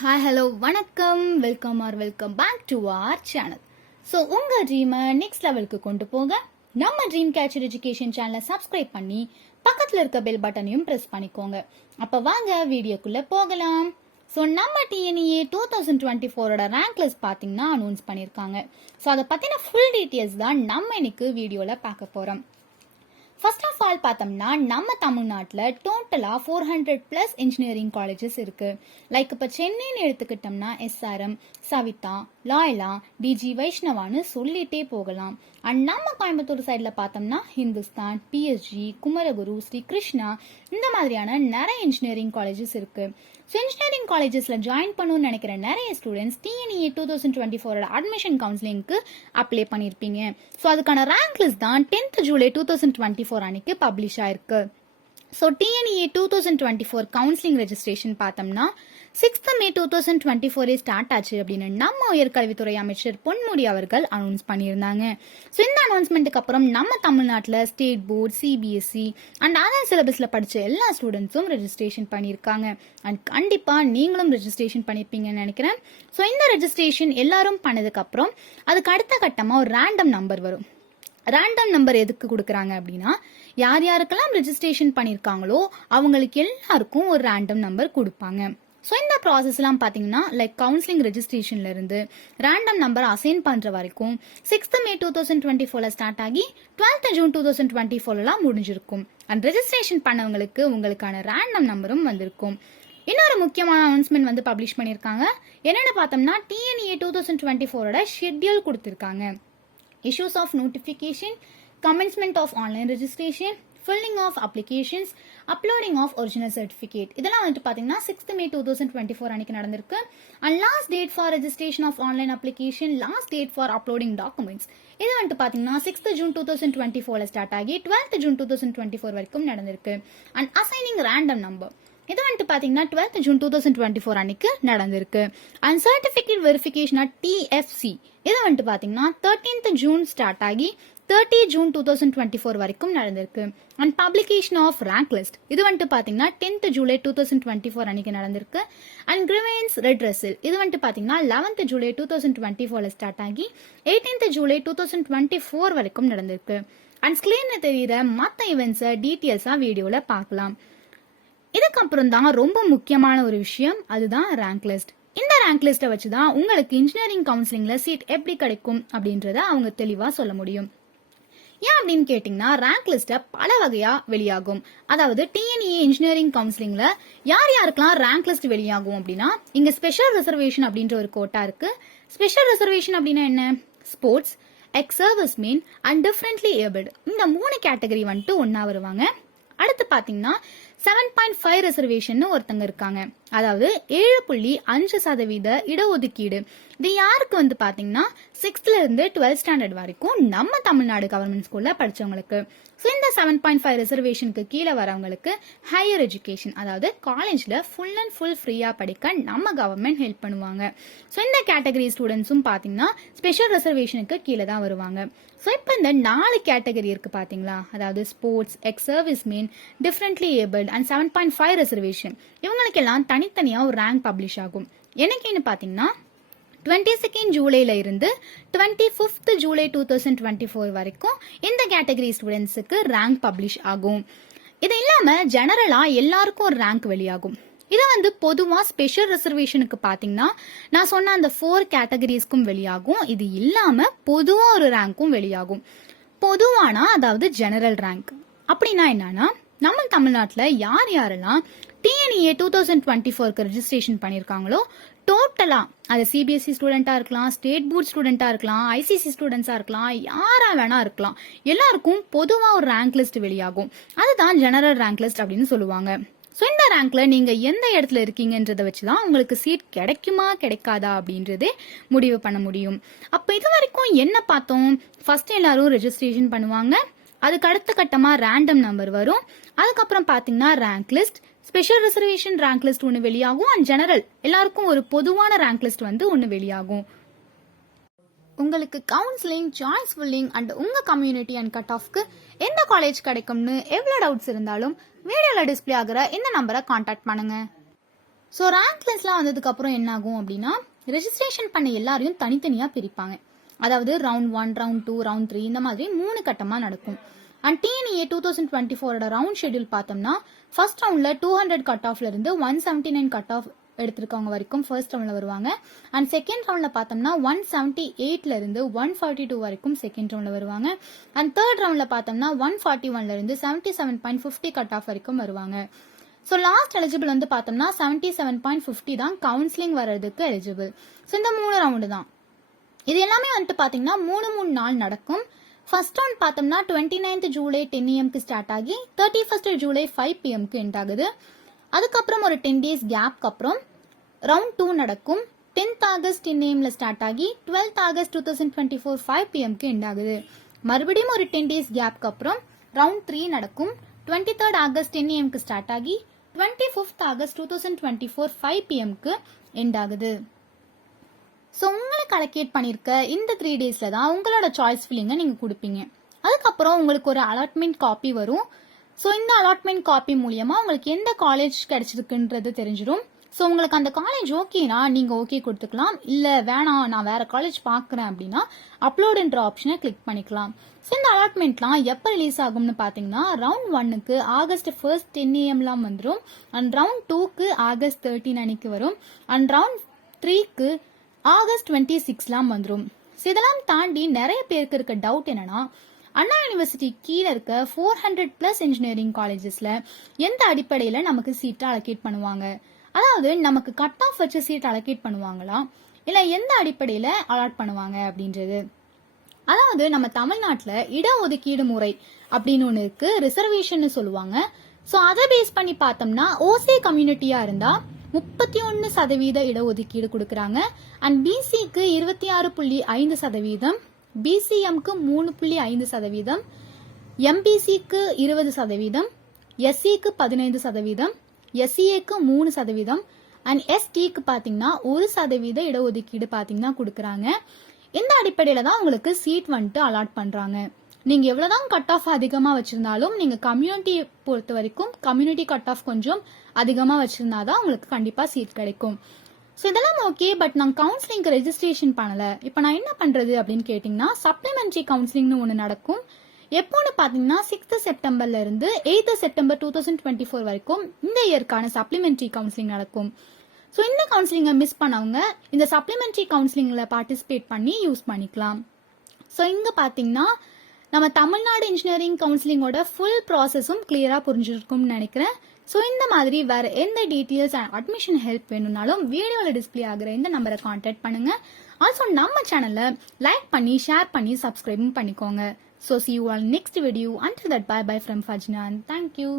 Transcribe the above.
Hi hello வணக்கம் welcome back to our channel. So உங்கள் ட்ரீமை நெக்ஸ்ட் லெவலுக்கு கொண்டு போக நம்ம ட்ரீம் கேச்சர் எஜுகேஷன் சேனலை சப்ஸ்கிரைப் பண்ணி பக்கத்தில் இருக்க பெல் பட்டனையும் ப்ரெஸ் பண்ணிக்கோங்க. அப்போ வாங்க வீடியோக்குள்ளே போகலாம். ஸோ நம்ம டிஎன்இஏ 2024 ரேங்க் லிஸ்ட் பார்த்தீங்கன்னா அனௌன்ஸ் பண்ணியிருக்காங்க. ஸோ அதை பற்றின ஃபுல் டீட்டெயில்ஸ் தான் நம்ம இன்னைக்கு வீடியோவில் பார்க்க போகிறோம். ஃபர்ஸ்ட் ஆஃப் ஆல் பார்த்தோம்னா நம்ம தமிழ்நாட்டில் டோட்டலாக 400+ இன்ஜினியரிங் காலேஜஸ் இருக்குது. லைக் இப்போ சென்னைன்னு எடுத்துக்கிட்டோம்னா எஸ்ஆர்எம், சவிதா, லாயலா, டிஜி வைஷ்ணவான்னு சொல்லிட்டே போகலாம். அண்ட் நம்ம கோயம்புத்தூர் சைடில் பார்த்தோம்னா ஹிந்துஸ்தான், பிஎஸ்ஜி, குமரகுரு, ஸ்ரீ கிருஷ்ணா இந்த மாதிரியான நிறைய இன்ஜினியரிங் காலேஜஸ் இருக்குது. ஸோ இன்ஜினியரிங் காலேஜஸில் ஜாயின் பண்ணணும்னு நினைக்கிற நிறைய ஸ்டூடெண்ட்ஸ் டிஎன்இஏ 2024 அட்மிஷன் கவுன்சிலிங்க்கு அப்ளை பண்ணியிருப்பீங்க. ஸோ அதுக்கான ரேங்க் லிஸ்ட் தான் 10th ஜூலை 2024 அன்னைக்கு பப்ளிஷ் ஆயிருக்கு. ஸோ டிஎன்இஏ 2024 கவுன்சிலிங் ரெஜிஸ்ட்ரேஷன் பார்த்தோம்னா 6th May 2024 ஸ்டார்ட் ஆச்சு அப்படின்னு நம்ம உயர்கல்வித்துறை அமைச்சர் பொன்முடி அவர்கள் அனௌன்ஸ் பண்ணியிருந்தாங்க. ஸோ இந்த அனௌன்ஸ்மெண்ட்டுக்கு அப்புறம் நம்ம தமிழ்நாட்டில் state board, CBSE and other சிலபஸில் படித்த எல்லா ஸ்டூடெண்ட்ஸும் ரெஜிஸ்ட்ரேஷன் பண்ணியிருக்காங்க. அண்ட் கண்டிப்பாக நீங்களும் ரெஜிஸ்ட்ரேஷன் பண்ணியிருப்பீங்கன்னு நினைக்கிறேன். ஸோ இந்த ரெஜிஸ்ட்ரேஷன் எல்லாரும் பண்ணதுக்கப்புறம் அதுக்கு அடுத்த கட்டமாக ஒரு ரேண்டம் நம்பர் வரும். ரேண்டம் நம்பர் எதுக்கு கொடுக்குறாங்க அப்படின்னா, யார் யாருக்கெல்லாம் ரெஜிஸ்ட்ரேஷன் பண்ணியிருக்காங்களோ அவங்களுக்கு எல்லாருக்கும் ஒரு ரேண்டம் நம்பர் கொடுப்பாங்க. ஸோ இந்த ப்ராசஸ்லாம் பார்த்தீங்கன்னா லைக் கவுன்சிலிங் ரெஜிஸ்ட்ரேஷன்ல இருந்து ரேண்டம் நம்பர் அசைன் பண்ணுற வரைக்கும் 6th May 2024 ஸ்டார்ட் ஆகி 12th June 2024 முடிஞ்சிருக்கும். அண்ட் ரெஜிஸ்ட்ரேஷன் பண்ணவங்களுக்கு உங்களுக்கான ரேண்டம் நம்பரும் வந்திருக்கும். இன்னொரு முக்கியமான அனௌன்ஸ்மெண்ட் வந்து பப்ளிஷ் பண்ணியிருக்காங்க. என்னென்னு பார்த்தோம்னா டிஎன்இஏ 2024 ஷெட்யூல் கொடுத்துருக்காங்க. Issues of notification, commencement of online registration, filling of applications, uploading of original certificate இதெல்லாம் வந்துட்டு பார்த்தீங்கன்னா 6th May 2024 அன்னைக்கு நடந்திருக்கு. And last date for registration of online application, last date for uploading documents இது வந்துட்டு பார்த்தீங்கன்னா 6th June 2024 start ஆகி 12th June 2024 வரைக்கும் நடந்திருக்கு. அண்ட் அசைனிங் ரேண்டம் நம்பர் இது வந்துட்டு பார்த்தீங்கன்னா 12th June 2024 அன்னைக்கு நடந்திருக்கு. அண்ட் சர்டிஃபிகேட் வெரிஃபிகேஷனா டிஎஃப்சி இது வந்துட்டு பார்த்தீங்கன்னா 13th June ஸ்டார்ட் ஆகி 30 June 2024 வரைக்கும் நடந்திருக்கு. And publication of rank list இது வந்துட்டு பார்த்தீங்கன்னா 10th July 2024 அன்னைக்கு நடந்திருக்கு. அண்ட் கிரிவென்ஸ் ரெட்ரெஸல் இது வந்துட்டு பார்த்தீங்கன்னா 11th July 2024 ஸ்டார்ட் ஆகி 18th July 2024 வரைக்கும் நடந்திருக்கு. அண்ட் ஸ்கிரீனில் தெரிகிற மற்ற இவெண்ட்ஸை டீட்டெயில்ஸாக வீடியோவில் பார்க்கலாம். இதுக்கப்புறம் தான் ரொம்ப முக்கியமான ஒரு விஷயம், அதுதான் ரேங்க் லிஸ்ட். இந்த ரேங்க் லிஸ்ட்டை வச்சு தான் உங்களுக்கு இன்ஜினியரிங் கவுன்சிலிங்கில் சீட் எப்படி கிடைக்கும் அப்படின்றத அவங்க தெளிவாக சொல்ல முடியும். ஏன் அப்படின்னு கேட்டிங்கன்னா, ரேங்க் லிஸ்ட்டை பல வகையாக வெளியாகும். அதாவது டிஎன்இஏ இன்ஜினியரிங் கவுன்சிலிங்கில் யார் யாருக்கெல்லாம் ரேங்க் லிஸ்ட் வெளியாகும் அப்படின்னா, இங்கே ஸ்பெஷல் ரிசர்வேஷன் அப்படின்ற ஒரு கோட்டா இருக்கு. ஸ்பெஷல் ரிசர்வேஷன் அப்படின்னா என்ன? Sports, X serviceman and differently abled இந்த 3 கேட்டகரி வந்துட்டு ஒன்றா வருவாங்க. அடுத்து பார்த்தீங்கன்னா 7.5 ரிசர்வேஷன் ஒருத்தங்க இருக்காங்க. அதாவது 7.5% இடஒதுக்கீடு. இது யாருக்கு வந்து பார்த்தீங்கன்னா 6th இருந்து 12th ஸ்டாண்டர்ட் வரைக்கும் நம்ம தமிழ்நாடு கவர்மெண்ட் ஸ்கூலில் படித்தவங்களுக்கு. ஸோ இந்த 7.5 ரிசர்வேஷனுக்கு கீழே வரவங்களுக்கு ஹையர் எஜுகேஷன், அதாவது காலேஜில் ஃபுல் அண்ட் ஃபுல் ஃப்ரீயாக படிக்க நம்ம கவர்மெண்ட் ஹெல்ப் பண்ணுவாங்க. ஸோ இந்த கேட்டகரி ஸ்டூடெண்ட்ஸும் பார்த்தீங்கன்னா ஸ்பெஷல் ரிசர்வேஷனுக்கு கீழே தான் வருவாங்க. ஸோ இப்போ இந்த 4 கேட்டகரி இருக்குது பார்த்தீங்களா, அதாவது sports, X serviceman, differently abled and 7.5 reservation இவங்களுக்கெல்லாம் தனித்தனியாக ஒரு ரேங்க் பப்ளிஷ் ஆகும். என்னைக்குன்னு பார்த்தீங்கன்னா 22nd ஜூலைல இருந்து 25th July 2024 வரைக்கும் இந்த கேட்டகரி ஸ்டூடெண்ட்ஸுக்கு ரேங்க் பப்ளிஷ் ஆகும். இது இல்லாமல் ஜெனரலாக எல்லாருக்கும் ஒரு ரேங்க் வெளியாகும். இதை வந்து பொதுவாக ஸ்பெஷல் ரிசர்வேஷனுக்கு பார்த்தீங்கன்னா நான் சொன்ன அந்த 4 கேட்டகரிஸ்க்கும் வெளியாகும். இது இல்லாமல் பொதுவாக ஒரு ரேங்க்கும் வெளியாகும். பொதுவானா அதாவது ஜெனரல் ரேங்க் அப்படின்னா என்னன்னா, நம்ம தமிழ்நாட்டில் யார் யாரெல்லாம் டிஎன்இஏ 2024 ரெஜிஸ்ட்ரேஷன் பண்ணியிருக்காங்களோ டோட்டலா அது சிபிஎஸ்இ ஸ்டூடெண்டா இருக்கலாம், ஸ்டேட் போர்ட் ஸ்டூடெண்டா இருக்கலாம், ஐசிசி ஸ்டூடெண்ட்ஸா இருக்கலாம், யாரா வேணா இருக்கலாம், எல்லாருக்கும் பொதுவாக ஒரு ரேங்க் லிஸ்ட் வெளியாகும். அதுதான் ஜெனரல் ரேங்க் லிஸ்ட் அப்படின்னு சொல்லுவாங்க. ஸோ இந்த ரேங்க்ல நீங்க எந்த இடத்துல இருக்கீங்கன்றதை வச்சுதான் உங்களுக்கு சீட் கிடைக்குமா கிடைக்காதா அப்படின்றதே முடிவு பண்ண முடியும். அப்போ இது வரைக்கும் என்ன பார்த்தோம்? ஃபர்ஸ்ட் எல்லாரும் ரெஜிஸ்ட்ரேஷன் பண்ணுவாங்க. அதுக்கு அடுத்த கட்டமா ரேண்டம் நம்பர் வரும். அதுக்கப்புறம் பார்த்தீங்கன்னா rank list, special reservation rank list ஒன்று வெளியாகும். அண்ட் ஜெனரல் எல்லாருக்கும் ஒரு பொதுவான ரேங்க் லிஸ்ட் வந்து ஒன்று வெளியாகும். உங்களுக்கு கவுன்சிலிங், சாய்ஸ் ஃபில்லிங் அண்ட் உங்கள் கம்யூனிட்டி அண்ட் கட் ஆஃப்க்கு எந்த காலேஜ் கிடைக்கும்னு எவ்வளோ டவுட்ஸ் இருந்தாலும் வீடியோவில் டிஸ்பிளே ஆகிற இந்த நம்பரை காண்டாக்ட் பண்ணுங்க. ஸோ ரேங்க் லிஸ்ட்லாம் வந்ததுக்கப்புறம் என்ன ஆகும் அப்படின்னா ரெஜிஸ்ட்ரேஷன் பண்ண எல்லாரையும் தனித்தனியாக பிரிப்பாங்க. அதாவது ரவுண்ட் 1, ரவுண்ட் 2, ரவுண்ட் 3 இந்த மாதிரி 3 கட்டமாக நடக்கும். அண்ட் டிஎன்ஏ 2024 ரவுண்ட் ஷெட்யூல் பார்த்தோம்னா ஃபர்ஸ்ட் ரவுண்டில் 200 கட் ஆஃப்ல இருந்து 179 கட் ஆஃப் எடுத்திருக்கவங்க வரைக்கும் ஃபர்ஸ்ட் ரவுண்டில் வருவாங்க. அண்ட் செகண்ட் ரவுண்டில் பார்த்தோம்னா 178ல இருந்து 142 வரைக்கும் செகண்ட் ரவுண்டில் வருவாங்க. அண்ட் தேர்ட் ரவுண்டில் பார்த்தோம்னா 141ல இருந்து 77.50 கட் ஆஃப் வரைக்கும் வருவாங்க. ஸோ லாஸ்ட் எலிஜிபிள் வந்து பார்த்தோம்னா 77.50 தான் கவுன்சிலிங் வர்றதுக்கு எலிஜிபிள். ஸோ இந்த 3 ரவுண்டு தான். இது எல்லாமே வந்துட்டு பார்த்தீங்கன்னா 3 நாள் நடக்கும். ஃபர்ஸ்ட் ரவுண்ட் பார்த்தோம்னா 29th ஜூலை 10 AM ஸ்டார்ட் ஆகி 31st ஜூலை 5 PM எண்ட் ஆகுது. அதுக்கப்புறம் ஒரு 10 days கேப்க்கு அப்புறம் ரவுண்ட் 2 நடக்கும். 10th ஆகஸ்ட் 10 AM ஸ்டார்ட் ஆகி 12th ஆகஸ்ட் 2024 5 PM எண்ட் ஆகுது. மறுபடியும் ஒரு 10 days கேப்க்கு அப்புறம் ரவுண்ட் 3 நடக்கும். 23rd ஆகஸ்ட் 10 AM ஸ்டார்ட் ஆகி 25th ஆகஸ்ட் 2024 5 PM எண்ட் ஆகுது. ஸோ உங்களுக்கு அலோகேட் பண்ணியிருக்க இந்த 3 daysல தான் உங்களோட சாய்ஸ் ஃபில்லிங்கை நீங்கள் கொடுப்பீங்க. அதுக்கப்புறம் உங்களுக்கு ஒரு அலாட்மெண்ட் காப்பி வரும். ஸோ இந்த அலாட்மெண்ட் காப்பி மூலியமா உங்களுக்கு எந்த காலேஜ் கிடைச்சிருக்குன்றது தெரிஞ்சிடும். ஸோ உங்களுக்கு அந்த காலேஜ் ஓகேனா நீங்கள் ஓகே கொடுத்துக்கலாம். இல்லை வேணாம் நான் வேற காலேஜ் பார்க்குறேன் அப்படின்னா அப்லோடுன்ற ஆப்ஷனை கிளிக் பண்ணிக்கலாம். ஸோ இந்த அலாட்மெண்ட்லாம் எப்போ ரிலீஸ் ஆகும்னு பார்த்தீங்கன்னா ரவுண்ட் 1க்கு ஆகஸ்ட் 1 10 AM வந்துடும். அண்ட் ரவுண்ட் 2க்கு ஆகஸ்ட் 13 அன்னைக்கு வரும். அண்ட் ரவுண்ட் 3க்கு ஆகஸ்ட் 26 வந்துடும். இதெல்லாம் தாண்டி நிறைய பேருக்கு இருக்க டவுட் என்னன்னா அண்ணா யூனிவர்சிட்டி கீழே இருக்க 400+ இன்ஜினியரிங் காலேஜஸ்ல எந்த அடிப்படையில் நமக்கு சீட்டை அலோகேட் பண்ணுவாங்க, அதாவது நமக்கு கட் ஆஃப் வச்சு சீட் அலோகேட் பண்ணுவாங்களா இல்லை எந்த அடிப்படையில் அலாட் பண்ணுவாங்க அப்படின்றது. அதாவது நம்ம தமிழ்நாட்டில் இடஒதுக்கீடு முறை அப்படின்னு ஒன்று இருக்கு, ரிசர்வேஷன் சொல்லுவாங்க. ஸோ அதை பேஸ் பண்ணி பார்த்தோம்னா ஓசி கம்யூனிட்டியா இருந்தா 31% இடஒதுக்கீடு கொடுக்குறாங்க. அண்ட் பிசிக்கு 26.5%, பிசிஎம்க்கு 3.5%, எம்பிசிக்கு 20%, எஸ்சிக்கு 15%, எஸ்சிஏக்கு 3%, அண்ட் எஸ்டிக்கு பார்த்தீங்கன்னா 1% இடஒதுக்கீடு பார்த்தீங்கன்னா கொடுக்குறாங்க. இந்த அடிப்படையில் தான் உங்களுக்கு சீட் வந்துட்டு அலாட் பண்ணுறாங்க. நீங்கள் எவ்வளோதான் கட் ஆஃப் அதிகமாக வச்சுருந்தாலும் நீங்கள் கம்யூனிட்டி பொறுத்த வரைக்கும் கம்யூனிட்டி கட் ஆஃப் கொஞ்சம் அதிகமாக வச்சுருந்தா தான் உங்களுக்கு கண்டிப்பாக சீட் கிடைக்கும். ஸோ இதெல்லாம் ஓகே, பட் நான் கவுன்சிலிங்க்கு ரெஜிஸ்ட்ரேஷன் பண்ணலை, இப்போ நான் என்ன பண்ணுறது அப்படின்னு கேட்டிங்கன்னா சப்ளிமெண்ட்ரி கவுன்சிலிங்னு ஒன்று நடக்கும். எப்போன்னு பார்த்தீங்கன்னா 6th செப்டம்பர்ல இருந்து 8th செப்டம்பர் 2024 வரைக்கும் இந்த இயற்கான சப்ளிமெண்ட்ரி கவுன்சிலிங் நடக்கும். ஸோ இந்த கவுன்சிலிங்கை மிஸ் பண்ணவங்க இந்த சப்ளிமெண்ட்ரி கவுன்சிலிங்கில் பார்ட்டிசிபேட் பண்ணி யூஸ் பண்ணிக்கலாம். ஸோ இங்கே பார்த்தீங்கன்னா நம்ம தமிழ்நாடு இன்ஜினியரிங் கவுன்சிலிங்கோட ஃபுல் ப்ராசஸும் கிளியராக புரிஞ்சிருக்கும்னு நினைக்கிறேன். ஸோ இந்த மாதிரி வேறு எந்த டீட்டெயில்ஸ் அண்ட் அட்மிஷன் ஹெல்ப் வேணும்னாலும் வீடியோவில் டிஸ்பிளே ஆகிற இந்த நம்பரை கான்டாக்ட் பண்ணுங்கள். ஆல்சோ நம்ம சேனலை லைக் பண்ணி ஷேர் பண்ணி சப்ஸ்கிரைபும் பண்ணிக்கோங்க. So see you all next video. Until that, bye bye from Fajnan. Thank you.